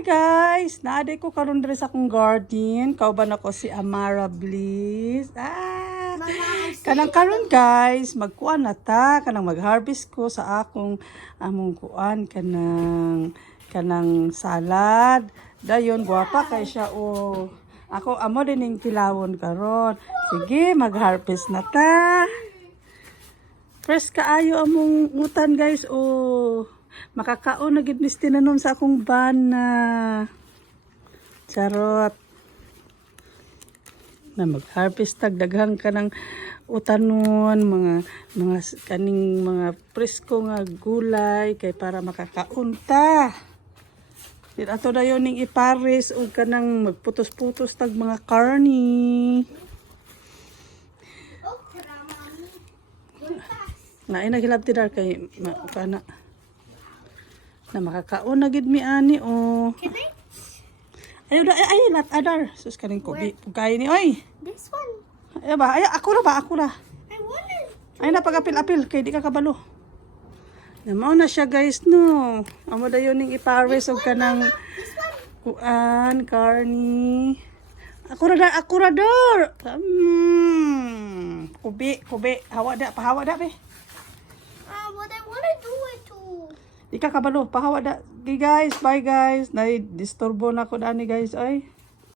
Hi guys! Naaday ko karon diri sa akong garden. Kauban ako si Amara Bliss. Kanang karon guys, magkuan na ta, kanang mag-harvest ko sa akong among kuan kanang salad. Dayon guwapa kay siya o. Ako amo din ning tilawon karon. Sige, mag-harvest na ta. Fresh kaayo among utan guys o. Makakaon na gid mis tinanom sa akong bana. Charot. Na mag-harvest tag daghang kanang utanon, mga kaning mga presko nga gulay kay para makakaon ta. Di ato dayon ning ipares og kanang magputos-putos tag mga karni. Na ina hilab ti dar kay kana na makakaon na gid mi ani o. Ayo da ay lat adar sus kaning kubi pugay ni oy. This one. Ay ba ay ako na. I want it. Ay na pagapil-apil kay di ka kabalo. Namaw na siya guys no. Amo dayon ning ipares og kanang kuan karni. Ako ra dar. Kubi hawa da be. But I want to do it too. Di ka kabalo, pahawa da. Okay guys, bye guys. Disturbo na ko dani guys ay.